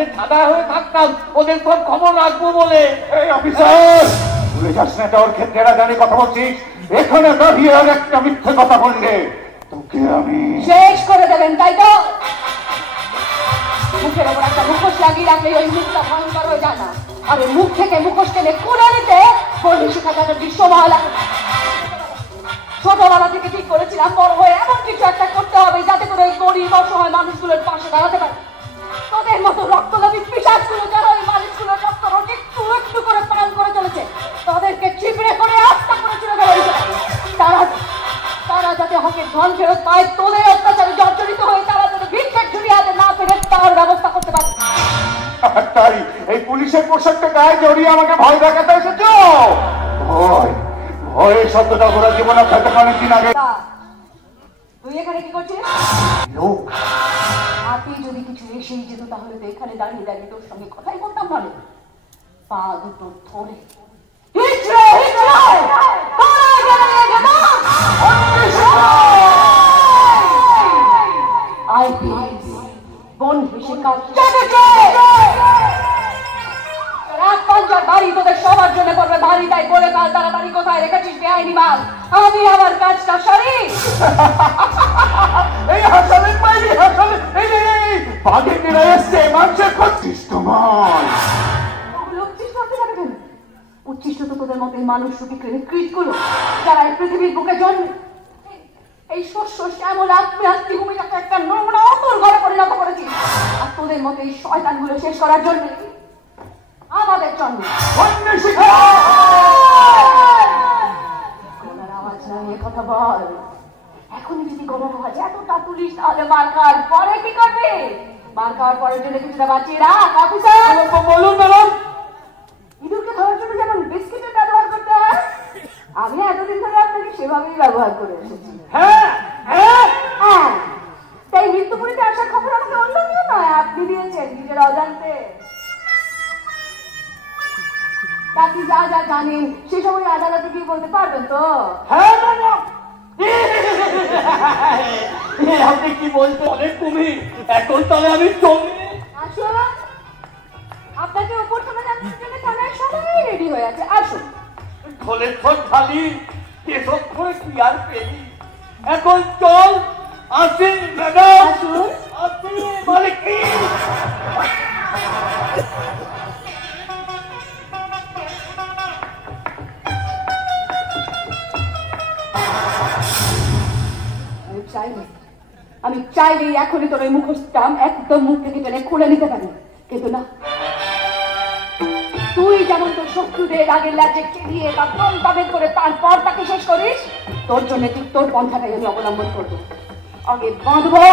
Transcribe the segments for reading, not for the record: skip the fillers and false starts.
সামনে ছাদা হয়ে থাকতাম ওদের সব খবর রাখবো বলে। এই অফিসার, ভুলে যাস না তোর ক্ষেত্রে জানি কথা বলছিস। এখানে দাঁড়িয়ে আর একটা মিথ্যে কথা বললে তোকে আমি শেষ করে দেবেন, তাই তো? মুখের ওপর একটা মুখোশ লাগিয়ে রাখলে ওই মুখটা ভয়ঙ্কর হয়ে যায় না? আর ওই মুখ থেকে মুখোশ টেনে খুলে নিতে শিক্ষা চ্যাটার্জির সময় লাগে। ছোটবেলা থেকে ঠিক করেছিলাম বড় হয়ে এমন কিছু একটা করতে হবে যাতে করে ওই গরিব অসহায় মানুষগুলোর পাশে দাঁড়াতে পারে। তোদের মতো রক্তলোভী পিশাচগুলো যারা ওই মানুষগুলোর রক্ত রোটি একটু একটু করে পান করে চলেছে, তাদেরকে চিপড়ে করে আস্থা করে চলে গেছে। তারা যাতে হকের ধন ফেরত পায়, তোদের অত্যাচারে জর্জরিত হয়ে তারা যাতে ভিক্ষার ঝুড়ি হাতে না পেরে তার ব্যবস্থা করতে পারে। তাই এই পুলিশের পোশাকটা গায়ে জড়িয়ে আমাকে ভয় দেখাতে এসেছ? ভয় ভয়ের শব্দটা ওরা জীবনে খেতে অনেকদিন আগে। তুই এখানে কি করছিস? লোক হাতে যদি কিছু এসেই যেত তাহলে তো এখানে দাঁড়িয়ে দাঁড়িয়ে তোর সঙ্গে কথাই বলতাম না। পা দুটো ধরে বাড়ি তোদের সবার জন্য করবে ভারী, তাই বলে কাল তাড়াতাড়ি কোথায় রেখেছিস বেআইনি মাল? আমি আমার কাজটা সারি। এই হাসালেন মাইরি হাসালেন, এই বাঘিনীরা এসছে মানুষের করছিস তোমার। উচ্ছিষ্ট তো তোদের মতো মানুষ রূপী কৃতগুলো যারা এই পৃথিবীর বুকে জন্মে এই শস্য শ্যামল ভূমিটাকে একটা নোংরা অতর ঘরে পরিণত করেছিস। আর তোদের মতো এই শয়তানগুলো শেষ করার জন্য আমাদের জন্ম। গলার আওয়াজ না কথা বল। এখনই যদি গলার আওয়াজ এতটা তুলিস তাহলে মার খাওয়ার পরে কি করবে? মার খাওয়ার পরের জন্য কিছুটা বাঁচিয়ে রাখ। অফিসার বলুন ম্যাডাম। ইঁদুরকে ধরার জন্য যেমন বিস্কিটের ব্যবহার করতে হয়, আমি এতদিন ধরে আপনাকে সেভাবেই ব্যবহার করে এসেছি। হ্যাঁ হ্যাঁ হ্যাঁ, তাই মৃত্যুপুরীতে আসার খবর আমাকে অন্য কেউ নয়, আপনি দিয়েছেন নিজের অজান্তে। আপনি যা যা জানেন সে সময় আদালতে গিয়ে বলতে পারবেন তো? হ্যাঁ ম্যাডাম। আপনি কি বলতে? অনেক কুমির এখন তাহলে আমি চলি। আসুন, আপনাকে উপর থানা জানানোর জন্য থানায় সবাই রেডি হয়ে আছে। আসুন। ঢোলের ফোন খালি কেসব করে কি আর পেলি? এখন চল আসি ম্যাডাম। আসুন। আসি মানে কি? আমি চাইলেই এখনই তোর ওই মুখোশটা একদম মুখ থেকে টেনে খুলে নিতে পারি, কিন্তু না, তুই যেমন তোর শত্রুদের আগের লাজে খেলিয়ে বা প্রন্তাবেদ করে তারপর তাকে শেষ করিস, তোর জন্য ঠিক তোর পন্থাটাই আমি অবলম্বন করবো। আগে বাঁধবো,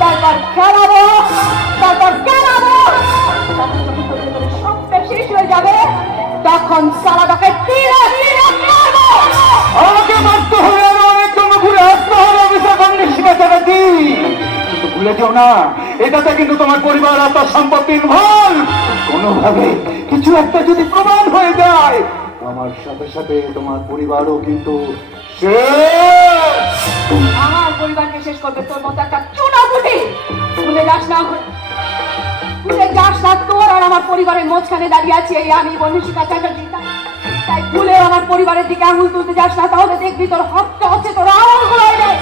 তারপর খেলাবো, তারপর খেলাবো, সবটা শেষ হয়ে যাবে, তখন সালাদাকে তীরে তীরে মারবো। আমাকে মারতে হবে, আমি অনেক জন্য ঘুরে আসতে হবে। কিন্তু ভুলে যেও না, এটাতে কিন্তু তোমার পরিবার আর তার সম্পত্তির ভুল। কোনোভাবে কিছু একটা যদি প্রমাণ হয়ে যায়, আমার সাথে সাথে তোমার পরিবারও কিন্তু আমার পরিবারকে শেষ করবে তোর মতো একটা চুনাপুটি। ভুলে যাস না, ভুলে যাস না, তোর আর আমার পরিবারের মাঝখানে দাঁড়িয়ে আছি এই আমি বনশিকা চ্যাটার্জি। তাই ভুলে আমার পরিবারের দিকে আঙুল তুলতে যাস না, তাহলে দেখবি তোর হাতটা হচ্ছে তোর আঙুল গুলোয় নেই।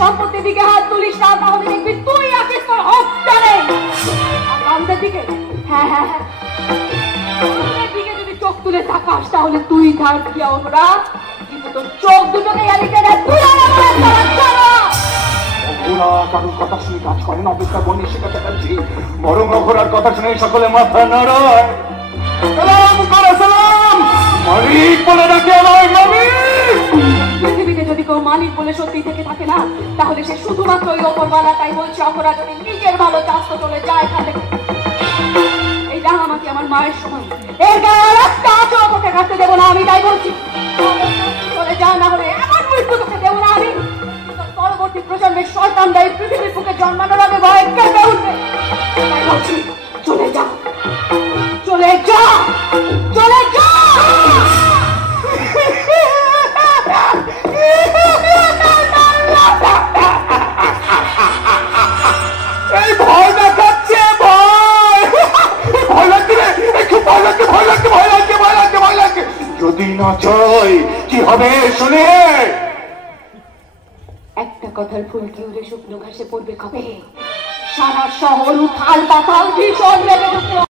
সম্পত্তির দিকে হাত তুলিস না, তাহলে দেখবি তুই আছিস তোর হাতটা নেই। আর আমাদের দিকে, হ্যাঁ হ্যাঁ হ্যাঁ, আমাদের দিকে যদি চোখ তুলে তাকাস তাহলে তুই থাকবি অপরাধ, কিন্তু তোর চোখ দুটোকে এলিতে দেয় তুই আর আমার ওরা কারোর কথা শুনে কাজ করে না। অপেক্ষা বনি শিখা চাচ্ছি, বরং অঘোরার কথা শুনে সকলে মাথা নাড়ায়। সালাম করে সালাম, মালিক বলে ডাকে আমায় মালিক। পৃথিবীতে যদি কেউ মালিক বলে সত্যি থেকে থাকে না, তাহলে সে শুধুমাত্র ওই ওপরওয়ালা। তাই বলছি অপরা যদি নিজের ভালো চাষ চলে যায় এখান থেকে। এই রাঙামাটি আমার মায়ের সময়, এর গায়ে আর একটা আঁচড় তোকে কাটতে দেবো না আমি। তাই বলছি চলে যা, না হলে এমন মৃত্যু তোকে দেবো না আমি পরবর্তী প্রজন্মের শয়তানরা এই পৃথিবীর বুকে জন্মানোর আগে ভয়ে কেঁপে উঠবে। তাই বলছি চলে যা, চলে যা, চলে যা। এই ভয় দেখাচ্ছে ভয়। নচয় কি হবে শুনে? একটা কথার ফুল কি উড়ে শুকনো ঘাসে পড়বে কবে? সারা শহর উথাল পাতাল ভীষণ লেগে